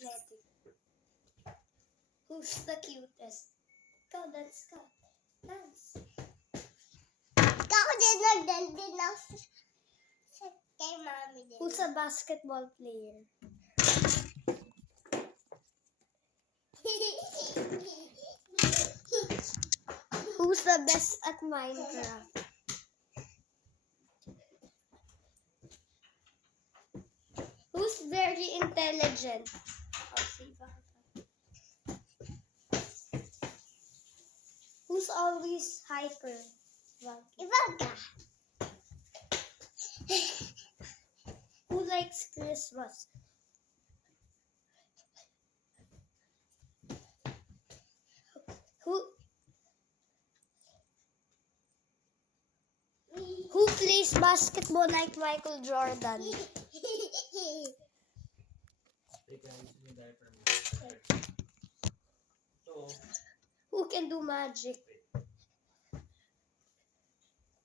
athletic? Who's the cutest? Go, dance ka. Dance. Ako din nag-dance din ako kay mami din. Who's a basketball player? Who's the best at Minecraft? Who's very intelligent? Oh, see, who's always hyper? Ivanka. Who likes Christmas? Who plays basketball like Michael Jordan? Who can do magic?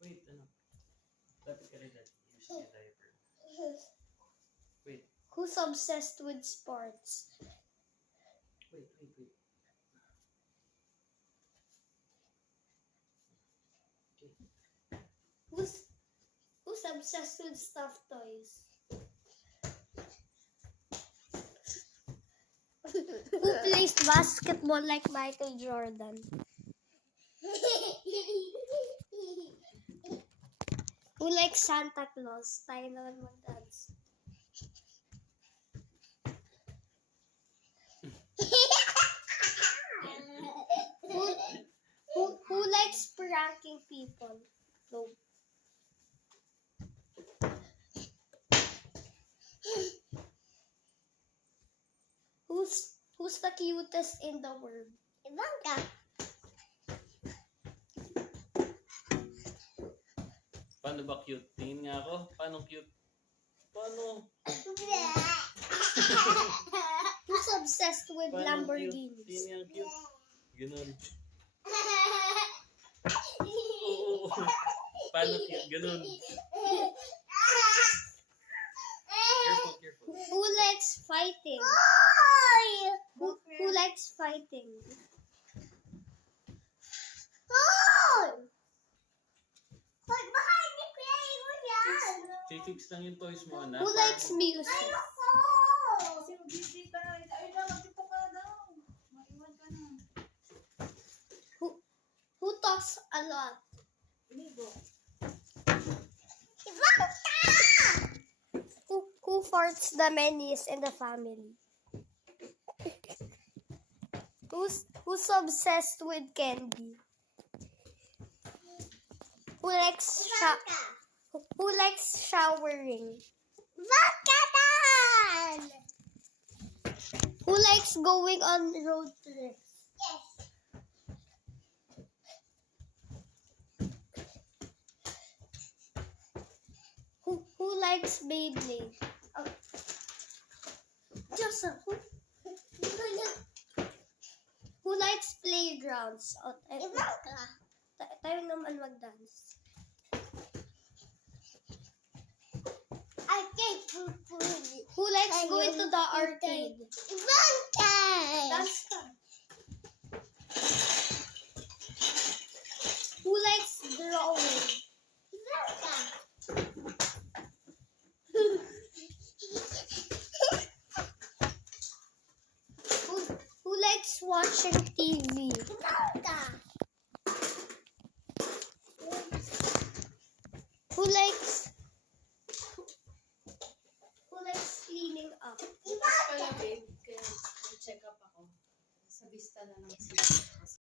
Wait, ano? Dapat ka rin use yung diaper. Wait, Who's obsessed with sports? wait. Who's obsessed with stuffed toys? Who plays basketball like Michael Jordan? Who likes Santa Claus? Tayo naman mag-dance. Who likes pranking people? No. Who's the cutest in the world? Ivanka. Paano ba cute? Tingin nga ako. Paano cute? Paano? Who's obsessed with Paano Lamborghinis? cute? Tingin nga cute. Ganun. Oo. Paano cute? Ganun. Careful. Who likes fighting? Hoy! Who likes fighting? Hoy! Hoy, baka hindi ko yun yan. Fix lang yung toys mo, anak. Who likes music? Ako! Busy ka na. Ay, dito ka daw. Maiwan ka na. Who talks a lot? Inigo. Ivanka! Who farts the meaniest in the family? Who's obsessed with candy? Who likes Ivanka! who likes showering? Ivanka dan! Who likes going on road trips? Yes. Who likes Beyblade? Oh. Joseph, who likes playgrounds? Oh, Ivanka! tayo naman mag-dance. I can't food. Who likes going to the arcade? Ivanka! Dance ka. Who likes drawing? Ivanka! Who likes watching TV? Ivanka! Who likes cleaning up?